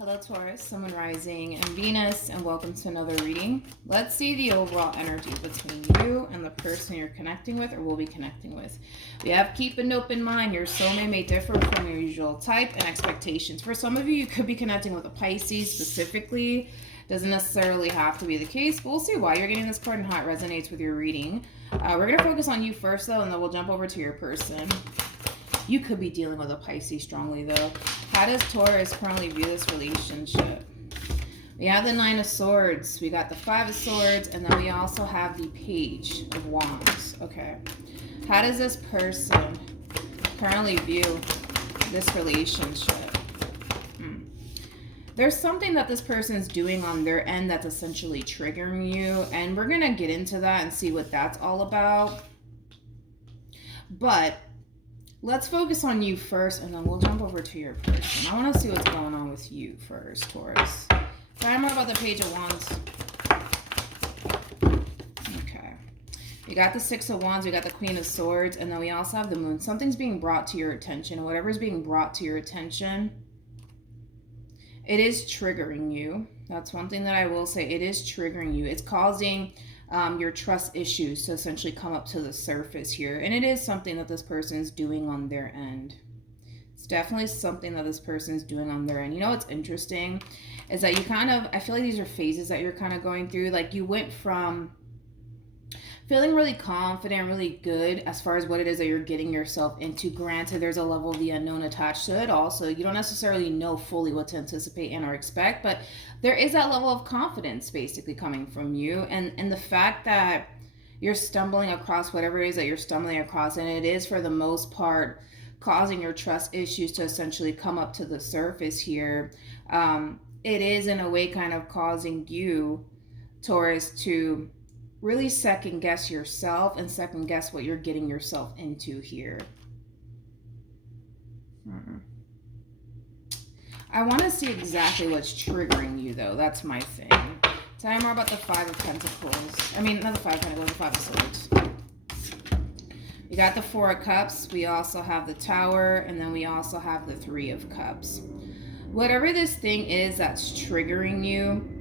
Hello Taurus, Sun, Moon, Rising, and Venus, and welcome to another reading. Let's see the overall energy between you and the person you're connecting with or will be connecting with. We have keep an open mind. Your soulmate may differ from your usual type and expectations. For some of you, you could be connecting with a Pisces specifically. Doesn't necessarily have to be the case, but we'll see why you're getting this card and how it resonates with your reading. We're going to focus on you first, though, and then we'll jump over to your person. You could be dealing with a Pisces strongly, though. How does Taurus currently view this relationship? We have the Nine of Swords. We got the Five of Swords. And then we also have the Page of Wands. Okay. How does this person currently view this relationship? There's something that this person is doing on their end that's essentially triggering you. And we're going to get into that and see what that's all about. But let's focus on you first, and then we'll jump over to your person. I want to see what's going on with you first, Taurus. Tell me more about the Page of Wands. Okay. We got the Six of Wands, we got the Queen of Swords, and then we also have the Moon. Something's being brought to your attention. Whatever's being brought to your attention, it is triggering you. That's one thing that I will say. It is triggering you. It's causing your trust issues to essentially come up to the surface here. And it is something that this person is doing on their end. It's definitely something that this person is doing on their end. You know what's interesting is that you kind of, I feel like these are phases that you're kind of going through. Like you went from feeling really confident, really good as far as what it is that you're getting yourself into. Granted, there's a level of the unknown attached to it also. You don't necessarily know fully what to anticipate and or expect, but there is that level of confidence basically coming from you. And the fact that you're stumbling across whatever it is that you're stumbling across, and it is for the most part causing your trust issues to essentially come up to the surface here. It is in a way kind of causing you, Taurus, to really second guess yourself and second guess what you're getting yourself into here. I want to see exactly what's triggering you, though. That's my thing. Tell me more about the Five of Pentacles. I mean, not the Five of Pentacles, the Five of Swords. We got the Four of Cups. We also have the Tower. And then we also have the Three of Cups. Whatever this thing is that's triggering you,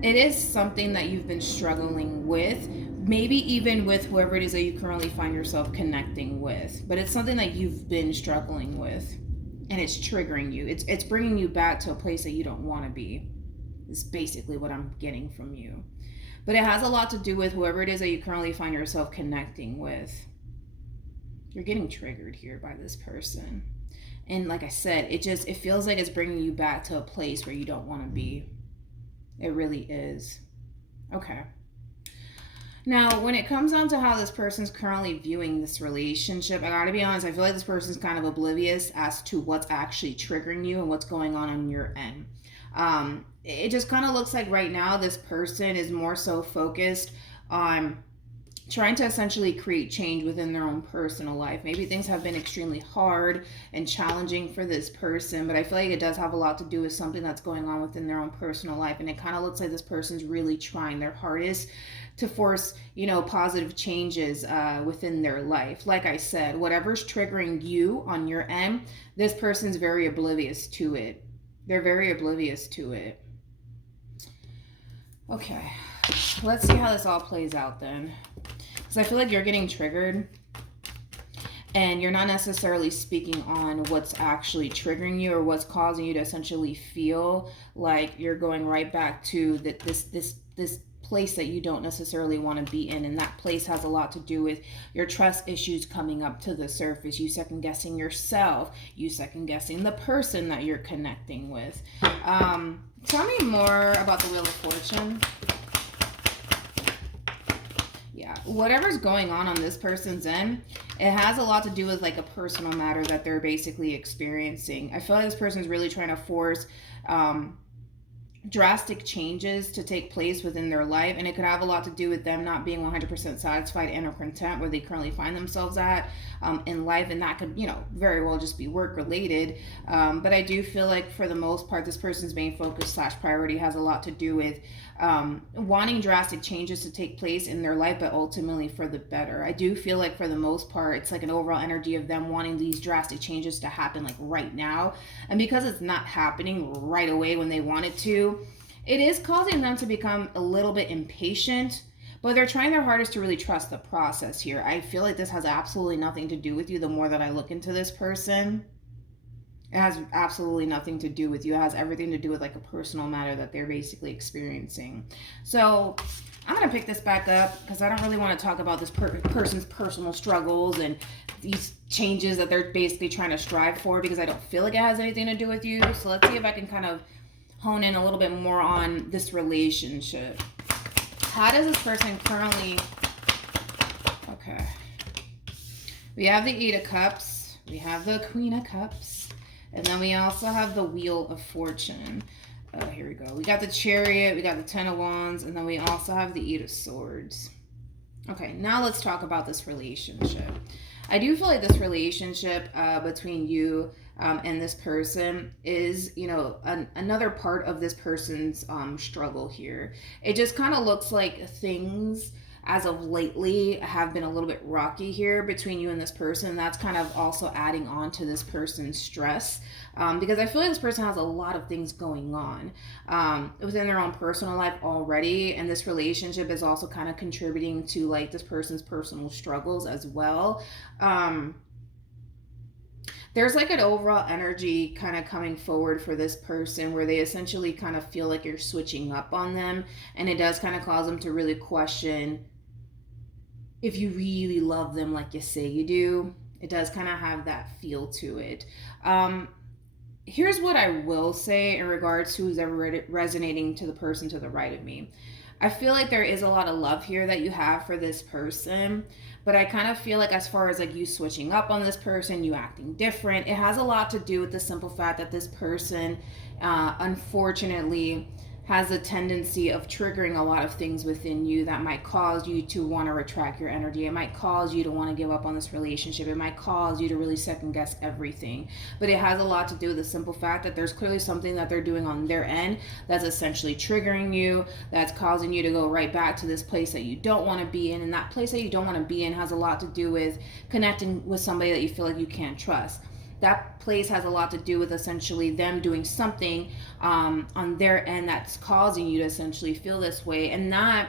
it is something that you've been struggling with, maybe even with whoever it is that you currently find yourself connecting with. But it's something that you've been struggling with, and it's triggering you. It's bringing you back to a place that you don't want to be. Is basically what I'm getting from you. But it has a lot to do with whoever it is that you currently find yourself connecting with. You're getting triggered here by this person. And like I said, it feels like it's bringing you back to a place where you don't want to be. It really is. Okay. Now, when it comes down to how this person's currently viewing this relationship, I gotta be honest, I feel like this person's kind of oblivious as to what's actually triggering you and what's going on your end. It just kind of looks like right now this person is more so focused on trying to essentially create change within their own personal life. Maybe things have been extremely hard and challenging for this person, but I feel like it does have a lot to do with something that's going on within their own personal life. And it kind of looks like this person's really trying their hardest to force, positive changes within their life. Like I said, whatever's triggering you on your end, this person's very oblivious to it. They're very oblivious to it. Okay, let's see how this all plays out then. Because I feel like you're getting triggered and you're not necessarily speaking on what's actually triggering you or what's causing you to essentially feel like you're going right back to this place that you don't necessarily want to be in. And that place has a lot to do with your trust issues coming up to the surface. You second guessing yourself. You second guessing the person that you're connecting with. Tell me more about the Wheel of Fortune. Yeah, whatever's going on this person's end, it has a lot to do with like a personal matter that they're basically experiencing. I feel like this person's really trying to force drastic changes to take place within their life, and it could have a lot to do with them not being 100% satisfied and or content where they currently find themselves at in life, and that could, you know, very well just be work related. But I do feel like for the most part, this person's main focus / priority has a lot to do with wanting drastic changes to take place in their life, but ultimately for the better. I do feel like for the most part, it's like an overall energy of them wanting these drastic changes to happen like right now. And because it's not happening right away when they want it to, it is causing them to become a little bit impatient, but they're trying their hardest to really trust the process here. I feel like this has absolutely nothing to do with you the more that I look into this person. It has absolutely nothing to do with you. It has everything to do with like a personal matter that they're basically experiencing. So I'm going to pick this back up because I don't really want to talk about this person's personal struggles and these changes that they're basically trying to strive for, because I don't feel like it has anything to do with you. So let's see if I can kind of hone in a little bit more on this relationship. How does this person currently... Okay. We have the 8 of Cups. We have the Queen of Cups. And then we also have the Wheel of Fortune. Here we go. We got the Chariot, we got the 10 of Wands, and then we also have the 8 of Swords. Okay, now let's talk about this relationship. I do feel like this relationship between you and this person is, you know, another part of this person's struggle here. It just kind of looks like things as of lately have been a little bit rocky here between you and this person. That's kind of also adding on to this person's stress, because I feel like this person has a lot of things going on within their own personal life already, and this relationship is also kind of contributing to like this person's personal struggles as well. There's like an overall energy kind of coming forward for this person where they essentially kind of feel like you're switching up on them, and it does kind of cause them to really question if you really love them like you say you do. It does kind of have that feel to it. Here's what I will say in regards to who's ever resonating to the person to the right of me. I feel like there is a lot of love here that you have for this person, but I kind of feel like as far as like you switching up on this person, you acting different, it has a lot to do with the simple fact that this person, unfortunately, has a tendency of triggering a lot of things within you that might cause you to want to retract your energy. It might cause you to want to give up on this relationship. It might cause you to really second guess everything. But it has a lot to do with the simple fact that there's clearly something that they're doing on their end that's essentially triggering you, that's causing you to go right back to this place that you don't want to be in. And that place that you don't want to be in has a lot to do with connecting with somebody that you feel like you can't trust. That place has a lot to do with essentially them doing something on their end that's causing you to essentially feel this way. And that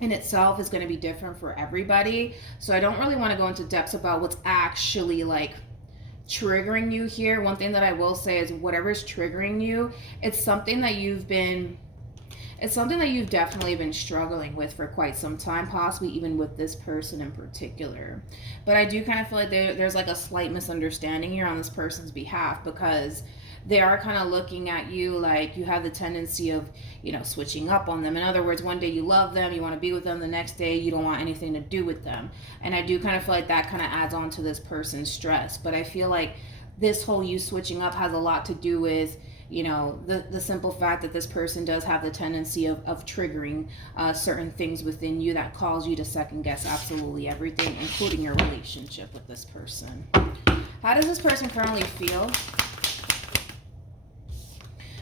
in itself is going to be different for everybody. So I don't really want to go into depths about what's actually like triggering you here. One thing that I will say is whatever's triggering you, it's something that you've definitely been struggling with for quite some time, possibly even with this person in particular. But I do kind of feel like there's like a slight misunderstanding here on this person's behalf, because they are kind of looking at you like you have the tendency of, you know, switching up on them. In other words, one day you love them, you want to be with them, the next day you don't want anything to do with them. And I do kind of feel like that kind of adds on to this person's stress. But I feel like this whole you switching up has a lot to do with, you know, the simple fact that this person does have the tendency of triggering certain things within you that cause you to second guess absolutely everything, including your relationship with this person. How does this person currently feel?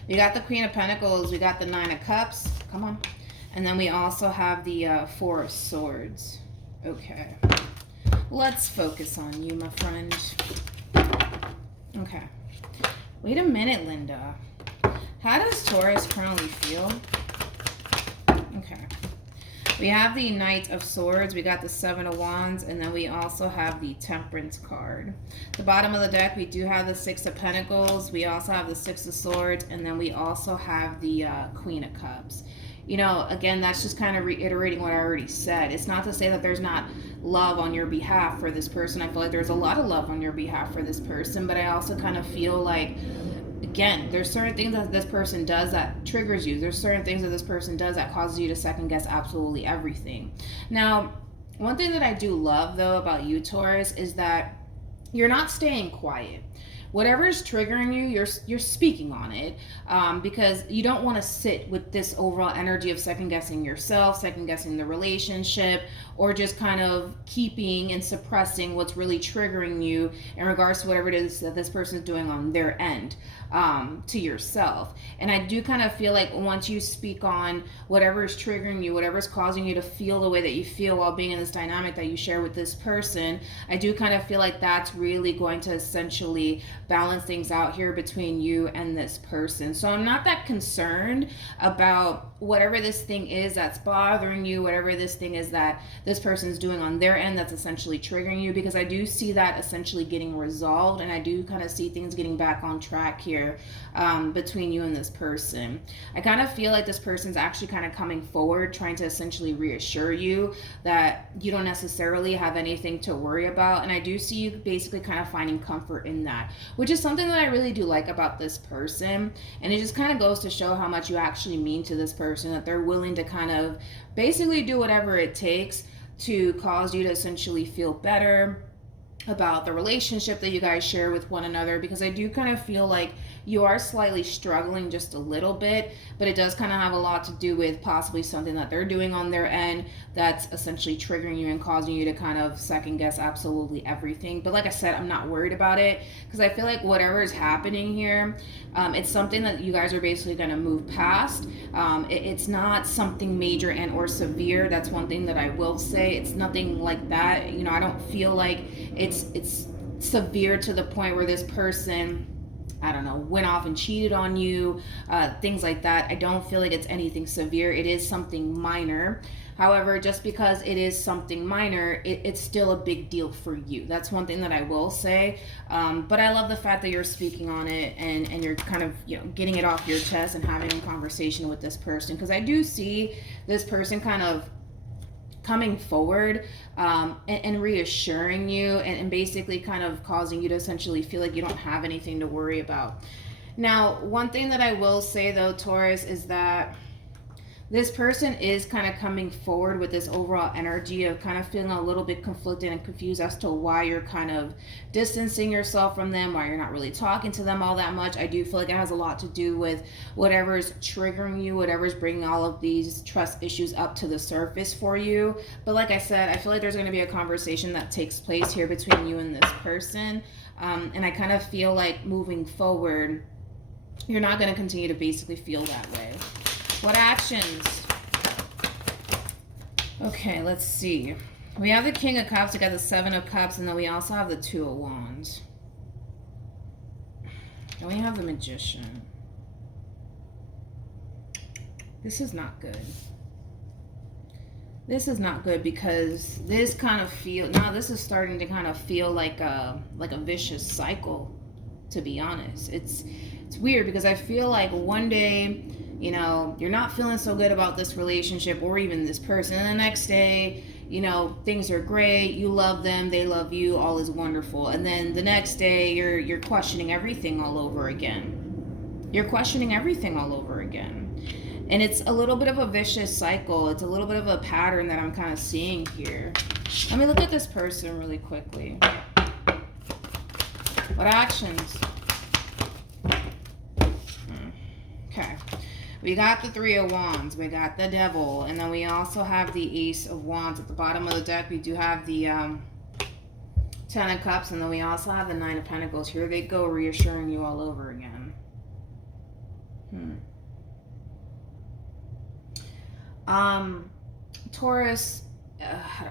We got the Queen of Pentacles, we got the 9 of Cups, come on. And then we also have the 4 of Swords. Okay, let's focus on you, my friend. Okay. Wait a minute, Linda. How does Taurus currently feel? Okay. We have the Knight of Swords, we got the 7 of Wands, and then we also have the Temperance card. The bottom of the deck, we do have the 6 of Pentacles, we also have the 6 of Swords, and then we also have the Queen of Cups. You know, again, that's just kind of reiterating what I already said. It's not to say that there's not love on your behalf for this person. I feel like there's a lot of love on your behalf for this person, but I also kind of feel like, again, there's certain things that this person does that triggers you. There's certain things that this person does that causes you to second guess absolutely everything. Now, one thing that I do love, though, about you, Taurus, is that you're not staying quiet. whatever is triggering you, you're speaking on it, because you don't want to sit with this overall energy of second guessing yourself, second guessing the relationship, or just kind of keeping and suppressing what's really triggering you in regards to whatever it is that this person is doing on their end, to yourself. And I do kind of feel like once you speak on whatever is triggering you, whatever is causing you to feel the way that you feel while being in this dynamic that you share with this person, I do kind of feel like that's really going to essentially balance things out here between you and this person. So I'm not that concerned about whatever this thing is that's bothering you, whatever this thing is that this person is doing on their end that's essentially triggering you, because I do see that essentially getting resolved, and I do kind of see things getting back on track here, between you and this person. I kind of feel like this person's actually kind of coming forward, trying to essentially reassure you that you don't necessarily have anything to worry about, and I do see you basically kind of finding comfort in that, which is something that I really do like about this person. And it just kind of goes to show how much you actually mean to this person, that they're willing to kind of basically do whatever it takes to cause you to essentially feel better about the relationship that you guys share with one another, because I do kind of feel like you are slightly struggling just a little bit, but it does kind of have a lot to do with possibly something that they're doing on their end that's essentially triggering you and causing you to kind of second guess absolutely everything. But like I said, I'm not worried about it, because I feel like whatever is happening here, it's something that you guys are basically going to move past. It's not something major and or severe. That's one thing that I will say. It's nothing like that. You know, I don't feel like it's severe to the point where this person, I don't know, went off and cheated on you, things like that. I don't feel like it's anything severe. It is something minor. However, just because it is something minor, it's still a big deal for you. That's one thing that I will say. But I love the fact that you're speaking on it, and you're kind of, you know, getting it off your chest and having a conversation with this person, because I do see this person kind of coming forward, and reassuring you, and basically kind of causing you to essentially feel like you don't have anything to worry about. Now, one thing that I will say though, Taurus, is that this person is kind of coming forward with this overall energy of kind of feeling a little bit conflicted and confused as to why you're kind of distancing yourself from them, why you're not really talking to them all that much. I do feel like it has a lot to do with whatever's triggering you, whatever's bringing all of these trust issues up to the surface for you. But like I said, I feel like there's going to be a conversation that takes place here between you and this person. And I kind of feel like moving forward, you're not going to continue to basically feel that way. What actions? Okay, let's see. We have the King of Cups, we got the Seven of Cups, and then we also have the Two of Wands. And we have the Magician. This is not good. This is not good, because this kind of this is starting to kind of feel like a vicious cycle, to be honest. It's weird, because I feel like one day, you know, you're not feeling so good about this relationship or even this person, and the next day, you know, things are great, you love them, they love you, all is wonderful, and then the next day you're questioning everything all over again. You're questioning everything all over again. And it's a little bit of a vicious cycle. It's a little bit of a pattern that I'm kind of seeing here. Let me look at this person really quickly. What actions? Okay. We got the Three of Wands, we got the Devil, and then we also have the Ace of Wands. At the bottom of the deck, we do have the Ten of Cups, and then we also have the Nine of Pentacles. Here they go, reassuring you all over again. Taurus, how do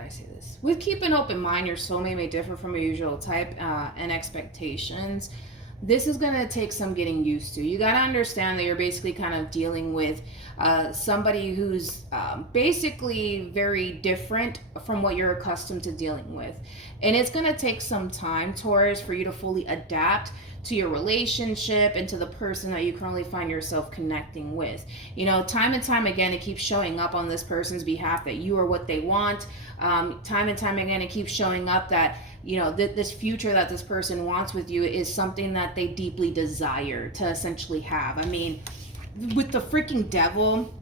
I say this? With keep an open mind, your soulmate may differ from your usual type and expectations. This is going to take some getting used to. You got to understand that you're basically kind of dealing with somebody who's basically very different from what you're accustomed to dealing with. And it's going to take some time, Taurus, for you to fully adapt to your relationship and to the person that you currently find yourself connecting with. You know, time and time again, it keeps showing up on this person's behalf that you are what they want. Time and time again, it keeps showing up that, you know, this future that this person wants with you is something that they deeply desire to essentially have. I mean, with the freaking Devil,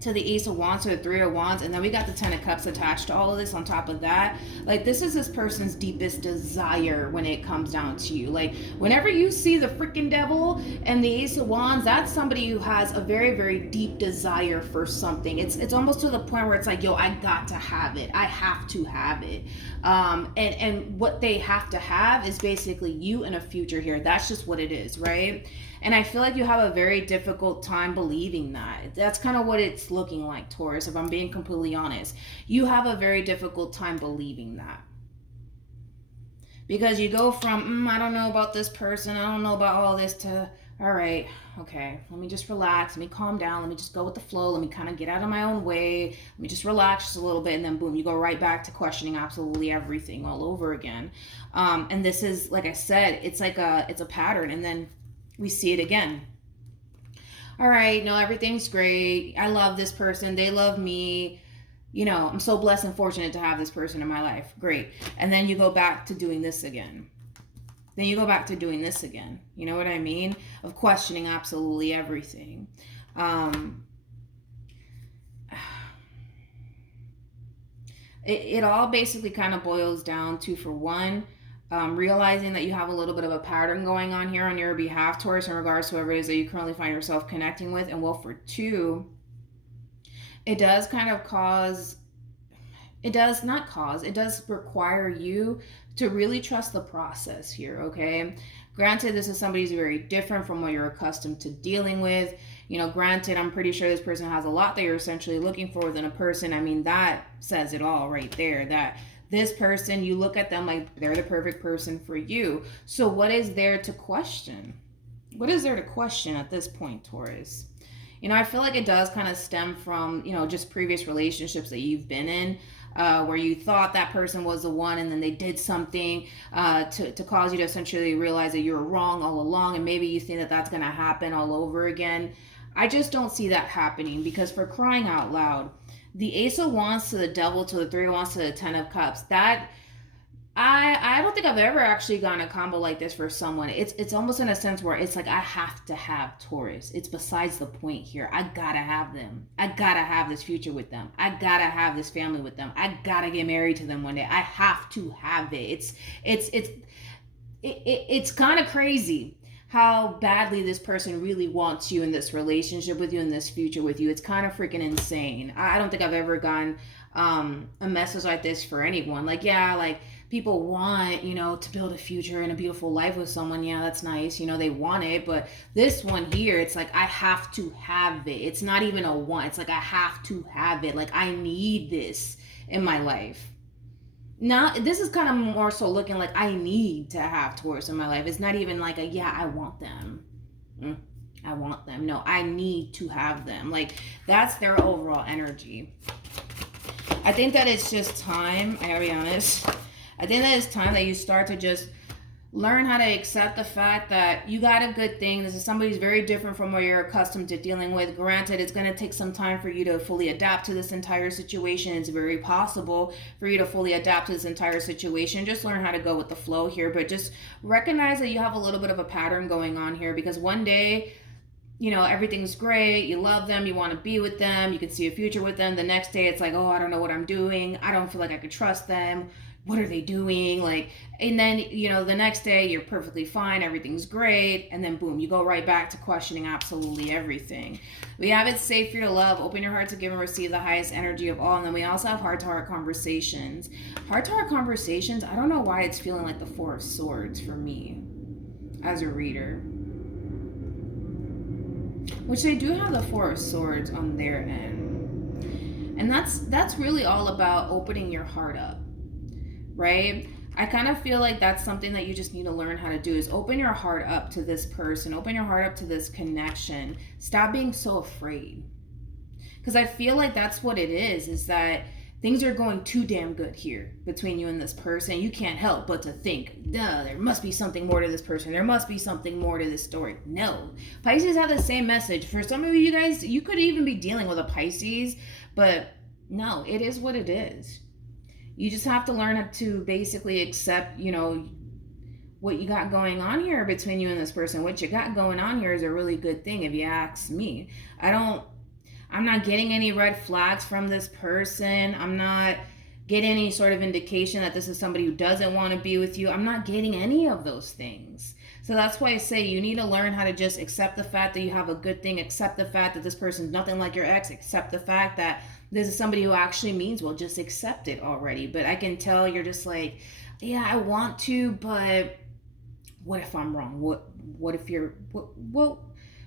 to the Ace of Wands to the Three of Wands, and then we got the Ten of Cups attached to all of this on top of that. Like, this is this person's deepest desire when it comes down to you. Like, whenever you see the freaking Devil and the Ace of Wands, that's somebody who has a very, very deep desire for something. It's almost to the point where it's like, yo, I got to have it. I have to have it. And what they have to have is basically you in a future here. That's just what it is, right? And I feel like you have a very difficult time believing that. That's kind of what it's looking like, Taurus, if I'm being completely honest. You have a very difficult time believing that. Because you go from, I don't know about this person, I don't know about all this, to, all right, okay, let me just relax, let me calm down, let me just go with the flow, let me kind of get out of my own way, let me just relax just a little bit, and then boom, you go right back to questioning absolutely everything all over again. And this is, like I said, it's like it's a pattern, and then we see it again. All right, no, everything's great. I love this person. They love me. You know, I'm so blessed and fortunate to have this person in my life. Great. And then you go back to doing this again. Then you go back to doing this again. You know what I mean? Of questioning absolutely everything. It all basically kind of boils down to, for one, realizing that you have a little bit of a pattern going on here on your behalf, Taurus, in regards to whoever it is that you currently find yourself connecting with. And well, for two, it does kind of cause, it does require you to really trust the process here, okay? Granted, this is somebody who's very different from what you're accustomed to dealing with. You know, granted, I'm pretty sure this person has a lot that you're essentially looking for within a person. I mean, that says it all right there, that this person, you look at them like they're the perfect person for you. So what is there to question? What is there to question at this point, Taurus? You know, I feel like it does kind of stem from, you know, just previous relationships that you've been in, where you thought that person was the one, and then they did something to cause you to essentially realize that you were wrong all along, and maybe you think that that's going to happen all over again. I just don't see that happening, because for crying out loud, the Ace of Wands to the Devil to the Three of Wands to the Ten of Cups, that I don't think I've ever actually gotten a combo like this for someone. It's almost in a sense where it's like, I have to have Taurus. It's besides the point here. I gotta have them. I gotta have this future with them. I gotta have this family with them. I gotta get married to them one day. I have to have it. It's kind of crazy how badly this person really wants you in this relationship with you, in this future with you. It's kind of freaking insane. I don't think I've ever gotten a message like this for anyone. Like, yeah, like, people want, you know, to build a future and a beautiful life with someone. Yeah, that's nice. You know, they want it. But this one here, it's like, I have to have it. It's not even a want. It's like, I have to have it. Like, I need this in my life. Now, this is kind of more so looking like, I need to have Taurus in my life. It's not even like yeah, I want them. I want them. No, I need to have them. Like, that's their overall energy. I think that it's just time. I gotta be honest. I think that it's time that you start to just learn how to accept the fact that you got a good thing. This is somebody who's very different from what you're accustomed to dealing with. Granted, it's going to take some time for you to fully adapt to this entire situation. It's very possible for you to fully adapt to this entire situation. Just learn how to go with the flow here, but just recognize that you have a little bit of a pattern going on here, because one day, you know, everything's great, you love them, you want to be with them, you can see a future with them. The next day it's like, oh, I don't know what I'm doing, I don't feel like I could trust them, what are they doing? Like, and then, you know, the next day you're perfectly fine, everything's great, and then boom, you go right back to questioning absolutely everything. We have It's Safe for you to love, open your heart to give and receive the highest energy of all. And then we also have heart-to-heart conversations. Heart-to-heart conversations, I don't know why it's feeling like the Four of Swords for me as a reader, which they do have the Four of Swords on their end. And that's really all about opening your heart up, right? I kind of feel like that's something that you just need to learn how to do, is open your heart up to this person, open your heart up to this connection. Stop being so afraid. Because I feel like that's what it is that things are going too damn good here between you and this person. You can't help but to think, duh, there must be something more to this person. There must be something more to this story. No. Pisces have the same message. For some of you guys, you could even be dealing with a Pisces, but no, it is what it is. You just have to learn how to basically accept, you know, what you got going on here between you and this person. What you got going on here is a really good thing, if you ask me. I'm not getting any red flags from this person. I'm not getting any sort of indication that this is somebody who doesn't want to be with you. I'm not getting any of those things. So that's why I say you need to learn how to just accept the fact that you have a good thing, accept the fact that this person's nothing like your ex, accept the fact that this is somebody who actually means well. Just accept it already. But I can tell you're just like, yeah, I want to, but what if I'm wrong? What if you're well,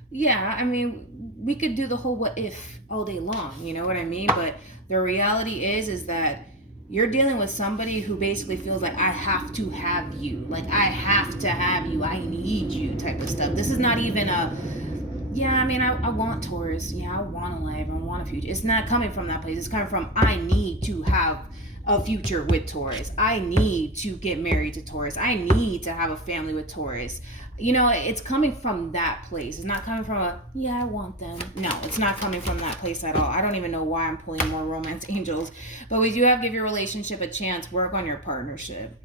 yeah, I mean, we could do the whole what if all day long, you know what I mean? But the reality is that you're dealing with somebody who basically feels like I have to have you. Like I have to have you. I need you type of stuff. This is not even a yeah, I mean, I want Taurus. Yeah, I want a life. I want a future. It's not coming from that place. It's coming from I need to have a future with Taurus. I need to get married to Taurus. I need to have a family with Taurus. You know, it's coming from that place. It's not coming from a, yeah, I want them. No, it's not coming from that place at all. I don't even know why I'm pulling more romance angels. But we do have give your relationship a chance. Work on your partnership.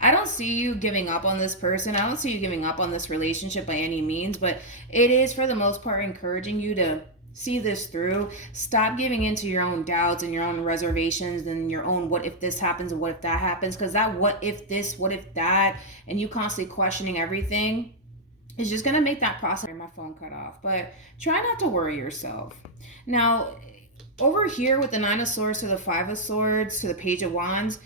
I don't see you giving up on this person. I don't see you giving up on this relationship by any means, but it is for the most part encouraging you to see this through. Stop giving into your own doubts and your own reservations and your own what if this happens and what if that happens, because that what if this, what if that, and you constantly questioning everything is just going to make that process. My phone cut off, but try not to worry yourself. Now, over here with the Nine of Swords to the Five of Swords to the Page of Wands,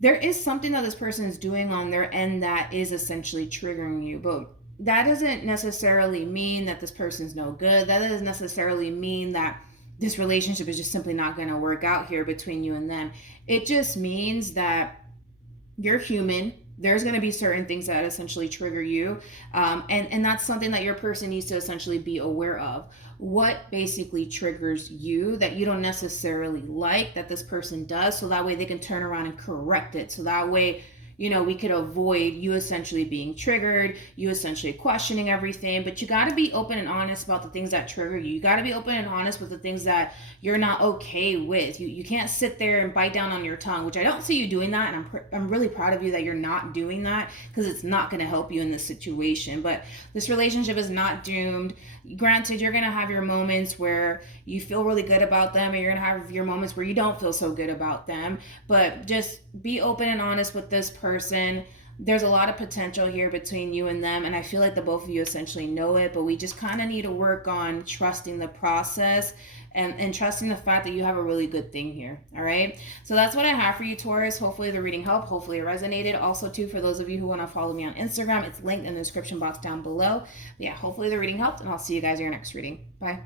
there is something that this person is doing on their end that is essentially triggering you, but that doesn't necessarily mean that this person's no good. That doesn't necessarily mean that this relationship is just simply not going to work out here between you and them. It just means that you're human. There's going to be certain things that essentially trigger you. And that's something that your person needs to essentially be aware of. What basically triggers you that you don't necessarily like that this person does, so that way they can turn around and correct it. So that way, you know, we could avoid you essentially being triggered, you essentially questioning everything. But you got to be open and honest about the things that trigger you. You got to be open and honest with the things that you're not okay with. You can't sit there and bite down on your tongue, which I don't see you doing that. And I'm really proud of you that you're not doing that, because it's not going to help you in this situation. But this relationship is not doomed. Granted, you're going to have your moments where you feel really good about them, and you're going to have your moments where you don't feel so good about them. But just be open and honest with this person. There's a lot of potential here between you and them, and I feel like the both of you essentially know it, but we just kind of need to work on trusting the process and trusting the fact that you have a really good thing here. All right, so that's what I have for you, Taurus. Hopefully the reading helped. Hopefully it resonated. Also too, for those of you who want to follow me on Instagram, it's linked in the description box down below. Yeah, hopefully the reading helped, and I'll see you guys in your next reading. Bye.